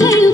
ಕಿರುಗಳು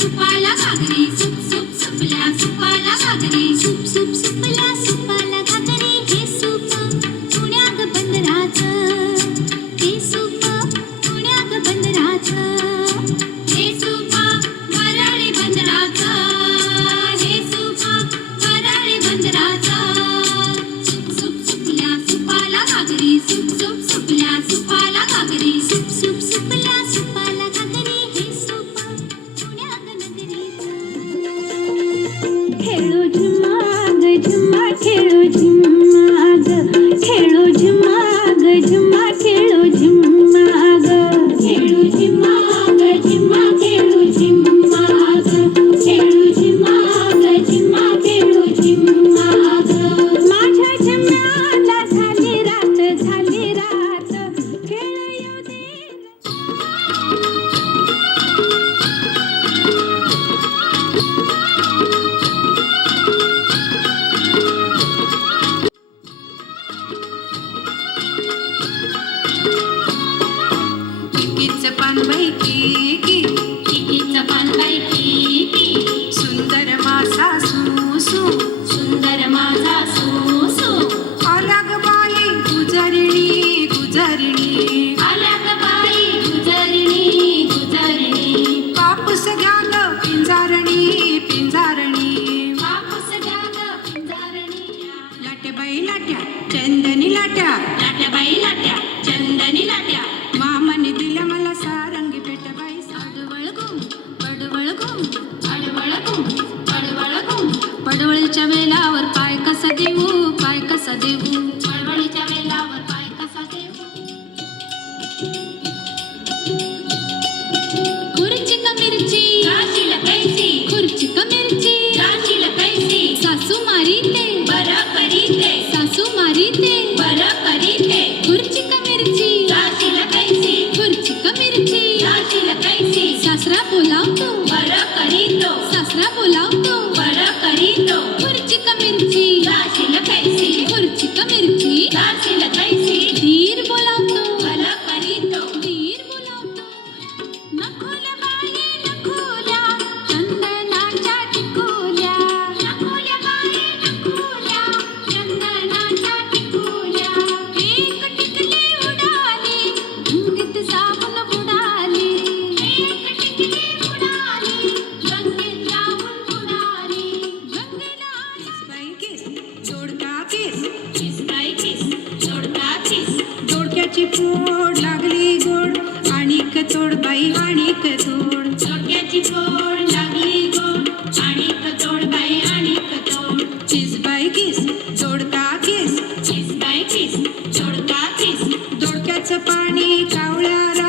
सुपाला सागरी सुप सुप सुपल्या सुपाला सागरी सुप सुप सुपल्या सुप చందని లట. లటబై లట. చందని లట. మామ నిధుల మల సారంగి పెట్టబై అడువళకు పడువళకు అడువళకు పడువళకు పడువళ చవేలా అవర్ పాయక సదివు పాయక సదివు. जोडक्याची पोड लागली गोड. आणि कचोड बाई आणि कचोड जोडक्याची पोड लागली गोड. आणि कचोड बाई आणि कचोड चीज बाय किस जोडका किस. चीज बाय किस जोडका किस. जोडक्याचं पाणी कावळ्या